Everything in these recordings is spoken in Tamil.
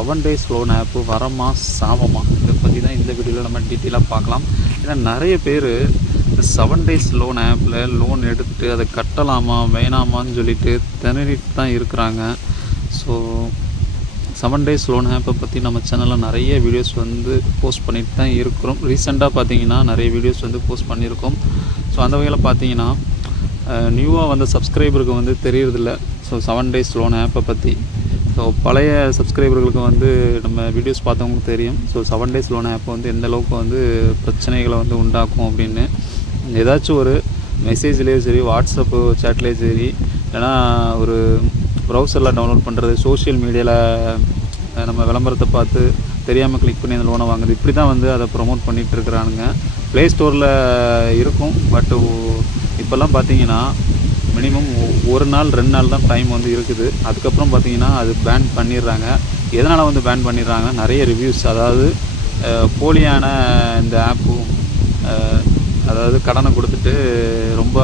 7 டேஸ் லோன் ஆப்பு வரமா சாபமா, இதை பற்றி தான் இந்த வீடியோவில் நம்ம டீட்டெயிலாக பார்க்கலாம். ஏன்னா நிறைய பேர் இந்த 7 டேஸ் லோன் ஆப்பில் லோன் எடுத்துகிட்டு அதை கட்டலாமா வேணாமான்னு சொல்லிட்டு திணறிட்டு தான் இருக்கிறாங்க. ஸோ 7 டேஸ் லோன் ஆப்பை பற்றி நம்ம சேனலில் நிறைய வீடியோஸ் வந்து போஸ்ட் பண்ணிட்டு தான் இருக்கிறோம். ரீசெண்டாக பார்த்தீங்கன்னா நிறைய வீடியோஸ் வந்து போஸ்ட் பண்ணியிருக்கோம். ஸோ அந்த வகையில் பார்த்தீங்கன்னா நியூவாக வந்த சப்ஸ்கிரைபருக்கு வந்து தெரியறதில்ல. ஸோ 7 டேஸ் லோன் ஆப்பை பற்றி ஸோ பழைய சப்ஸ்கிரைபர்களுக்கு வந்து நம்ம வீடியோஸ் பார்த்தவங்களுக்கு தெரியும். ஸோ 7 டேஸ் லோன் ஆப் வந்து எந்த அளவுக்கு வந்து பிரச்சனைகளை வந்து உண்டாக்கும் அப்படின்னு. ஏதாச்சும் ஒரு மெசேஜ்லேயும் சரி, வாட்ஸ்அப்பு சேட்லேயும் சரி, இல்லைனா ஒரு ப்ரௌசரில் டவுன்லோட் பண்ணுறது, சோஷியல் மீடியாவில் நம்ம விளம்பரத்தை பார்த்து தெரியாமல் கிளிக் பண்ணி அந்த லோனை வாங்குறது, இப்படி தான் வந்து அதை ப்ரொமோட் பண்ணிகிட்டு இருக்கிறானுங்க. ப்ளே ஸ்டோரில் இருக்கும். பட் இப்போல்லாம் பார்த்தீங்கன்னா மினிமம் 1 நாள் 2 நாள் தான் டைம் வந்து இருக்குது. அதுக்கப்புறம் பார்த்தீங்கன்னா அது பேன் பண்ணிடுறாங்க. எதனால் வந்து பேன் பண்ணிடுறாங்க? நிறைய ரிவ்யூஸ், அதாவது போலியான இந்த ஆப்பு, அதாவது கடனை கொடுத்துட்டு ரொம்ப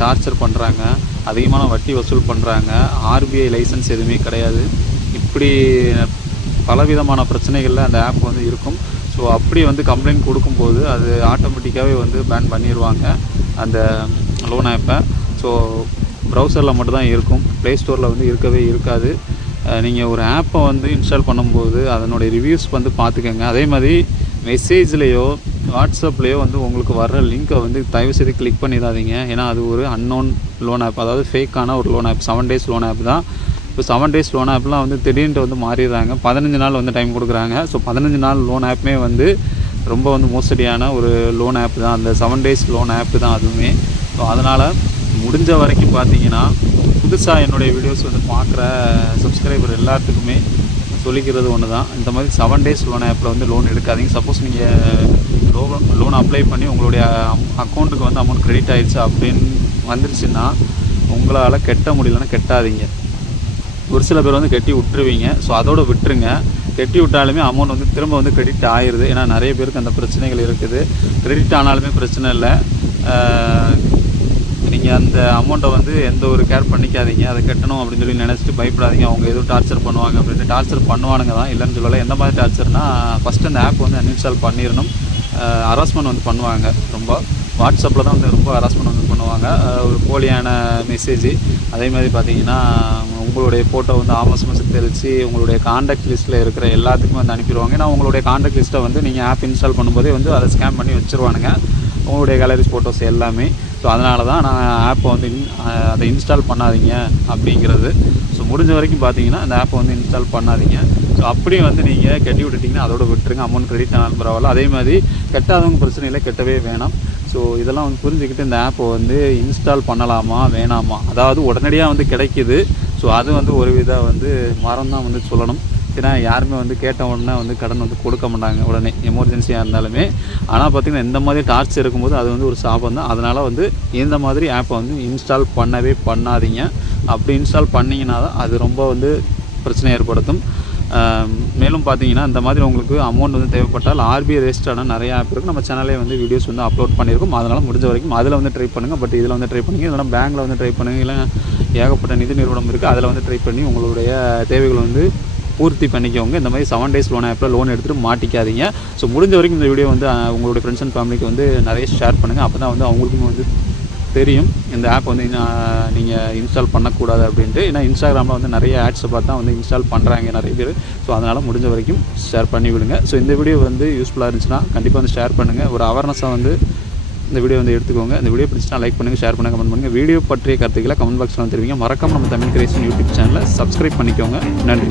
டார்ச்சர் பண்ணுறாங்க, அதிகமான வட்டி வசூல் பண்ணுறாங்க, ஆர்பிஐ லைசன்ஸ் எதுவுமே கிடையாது, இப்படி பலவிதமான பிரச்சனைகளில் அந்த ஆப் வந்து இருக்கும். ஸோ அப்படி வந்து கம்ப்ளைண்ட் கொடுக்கும்போது அது ஆட்டோமேட்டிக்காகவே வந்து பேன் பண்ணிடுவாங்க அந்த லோன் ஆப்பை. ஸோ ப்ரௌசரில் மட்டும்தான் இருக்கும், ப்ளே ஸ்டோரில் வந்து இருக்கவே இருக்காது. நீங்கள் ஒரு ஆப்பை வந்து இன்ஸ்டால் பண்ணும்போது அதனுடைய ரிவ்யூஸ் வந்து பார்த்துக்கோங்க. அதே மாதிரி மெசேஜ்லேயோ வாட்ஸ்அப்லேயோ வந்து உங்களுக்கு வர்ற லிங்க்கை வந்து தயவுசெய்து கிளிக் பண்ணிடாதீங்க. ஏன்னா அது ஒரு அன்னோன் லோன் ஆப், அதாவது ஃபேக்கான ஒரு loan app. 7 days loan app தான். இப்போ 7 டேஸ் லோன் ஆப்லாம் வந்து திடீர்னு வந்து மாறிடுறாங்க. 15 நாள் வந்து டைம் கொடுக்குறாங்க. ஸோ 15 நாள் லோன் ஆப்புமே வந்து ரொம்ப வந்து மோசடியான ஒரு லோன் ஆப் தான் அந்த 7 டேஸ் லோன் ஆப்பு தான் அதுவுமே. ஸோ அதனால் முடிஞ்ச வரைக்கும் பார்த்தீங்கன்னா புதுசாக என்னுடைய வீடியோஸ் வந்து பார்க்குற சப்ஸ்கிரைபர் எல்லாத்துக்குமே சொல்லிக்கிறது ஒன்று தான், இந்த மாதிரி 7 டேஸ் லோன் ஆப்பில் வந்து லோன் எடுக்காதீங்க. சப்போஸ் நீங்கள் லோன் அப்ளை பண்ணி உங்களுடைய அக்கௌண்ட்டுக்கு வந்து அமௌண்ட் கிரெடிட் ஆகிடுச்சு அப்படின்னு வந்துருச்சுன்னா உங்களால் கட்ட முடியலன்னா கட்டாதீங்க. ஒரு சில பேர் வந்து கட்டி விட்டுருவீங்க. ஸோ அதோடு விட்டுருங்க. கட்டி விட்டாலுமே அமௌண்ட் வந்து திரும்ப வந்து கிரெடிட் ஆகிடுது. ஏன்னா நிறைய பேருக்கு அந்த பிரச்சனைகள் இருக்குது. கிரெடிட் ஆனாலுமே பிரச்சனை இல்லை, நீங்கள் அந்த அமௌண்ட்டை வந்து எந்த ஒரு கேர் பண்ணிக்காதீங்க. அதை கட்டணும் அப்படின்னு சொல்லி நினச்சிட்டு பயப்படாதீங்க. அவங்க எதுவும் டார்ச்சர் பண்ணுவாங்க அப்படின்ட்டு. டார்ச்சர் பண்ணுவானுங்க தான், இல்லைன்னு சொல்லலை. எந்த மாதிரி டார்ச்சர்னால், ஃபஸ்ட்டு அந்த ஆப் வந்து அன்இன்ஸ்டால் பண்ணிடணும். ஹராஸ்மெண்ட் வந்து பண்ணுவாங்க. ரொம்ப வாட்ஸ்அப்பில் தான் வந்து ரொம்ப ஹராஸ்மெண்ட் வந்து பண்ணுவாங்க. ஒரு போலியான மெசேஜ், அதே மாதிரி பார்த்தீங்கன்னா உங்களுடைய ஃபோட்டோ வந்து ஆமோசமாக தெளித்து உங்களுடைய காண்டாக்ட் லிஸ்ட்டில் இருக்கிற எல்லாத்துக்குமே வந்து அனுப்பிடுவாங்க. ஏன்னா உங்களுடைய காண்டாக்ட் லிஸ்ட்டை வந்து நீங்கள் ஆப் இன்ஸ்டால் பண்ணும்போதே வந்து அதை ஸ்கேன் பண்ணி வச்சுருவானுங்க, உங்களுடைய கேலரிஸ் ஃபோட்டோஸ் எல்லாமே. ஸோ அதனால தான் நான் ஆப்பை வந்து அதை இன்ஸ்டால் பண்ணாதீங்க அப்படிங்கிறது. ஸோ முடிஞ்ச வரைக்கும் பார்த்தீங்கன்னா அந்த ஆப்பை வந்து இன்ஸ்டால் பண்ணாதீங்க. ஸோ அப்படியே வந்து நீங்கள் கட்டி விட்டுட்டிங்கன்னா அதோட விட்டுருங்க. அமௌண்ட் கிரெடிட் ஆனாலும் பரவாயில்ல. அதே மாதிரி கட்டாதவங்க பிரச்சனை இல்லை, கட்டவே வேணாம். ஸோ இதெல்லாம் வந்து புரிஞ்சுக்கிட்டு இந்த ஆப்பை வந்து இன்ஸ்டால் பண்ணலாமா வேணாமா, அதாவது உடனடியாக வந்து கிடைக்கிது. ஸோ அது வந்து ஒரு வித வந்து மரம் தான் வந்து சொல்லணும். ஏன்னா யாருமே வந்து கேட்ட உடனே வந்து கடன் வந்து கொடுக்க மாட்டாங்க உடனே, எமர்ஜென்சியாக இருந்தாலுமே. ஆனால் பார்த்திங்கன்னா இந்த மாதிரி டார்ச்சர் இருக்கும்போது அது வந்து ஒரு சாபம் தான். அதனால் வந்து இந்த மாதிரி ஆப்பை வந்து இன்ஸ்டால் பண்ணவே பண்ணாதீங்க. அப்படி இன்ஸ்டால் பண்ணிங்கன்னா தான் அது ரொம்ப வந்து பிரச்சனை ஏற்படுத்தும். மேலும் பார்த்தீங்கன்னா இந்த மாதிரி உங்களுக்கு அமௌண்ட் வந்து தேவைப்பட்டால் ஆர்பிஐ ரெஜிஸ்டரான நிறைய ஆப் இருக்குது. நம்ம சேனலே வந்து வீடியோஸ் வந்து அப்லோட் பண்ணியிருக்கோம். அதனால் முடிஞ்ச வரைக்கும் அதில் வந்து ட்ரை பண்ணுங்கள். பட் இதில் வந்து ட்ரை பண்ணுங்கள், இல்லைனா பேங்க்கில் வந்து ட்ரை பண்ணுங்கள், இல்லை ஏகப்பட்ட நிதி நிறுவனம் இருக்குது, அதில் வந்து ட்ரை பண்ணி உங்களுடைய தேவைகளை வந்து பூர்த்தி பண்ணிக்கோங்க. இந்த மாதிரி 7 டேஸ் லோன் ஆப்பில் லோன் எடுத்துகிட்டு மாட்டிக்காதீங்க. ஸோ முடிஞ்ச வரைக்கும் இந்த வீடியோ வந்து உங்களுடைய ஃப்ரெண்ட்ஸ் அண்ட் ஃபேமிலிக்கு வந்து நிறைய ஷேர் பண்ணுங்கள். அப்போ தான் வந்து அவங்களுக்கும் வந்து தெரியும் இந்த ஆப் வந்து நீங்கள் இன்ஸ்டால் பண்ணக்கூடாது அப்படின்ட்டு. ஏன்னா இன்ஸ்டாகிராமில் வந்து நிறைய ஆட்ஸை பார்த்தா வந்து இன்ஸ்டால் பண்ணுறாங்க நிறைய பேர். ஸோ அதனால் முடிஞ்ச வரைக்கும் ஷேர் பண்ணி விடுங்க. ஸோ இந்த வீடியோ வந்து யூஸ்ஃபுல்லாக இருந்துச்சுன்னா கண்டிப்பாக வந்து ஷேர் பண்ணுங்கள். ஒரு அவேர்னஸாக வந்து இந்த வீடியோ வந்து எடுத்துக்கோங்க. இந்த வீடியோ பிடிச்சினா லைக் பண்ணுங்கள், ஷேர் பண்ணுங்கள், கமெண்ட் பண்ணுங்கள். வீடியோ பற்றிய கருத்துக்களை கமெண்ட் பாக்ஸில் வந்து தெரிவிங்க. மறக்காமல் நம்ம தமிழ் கிரியேஷன் யூடியூப் சேனலை சப்ஸ்கிரைப் பண்ணிக்கோங்க. நன்றி.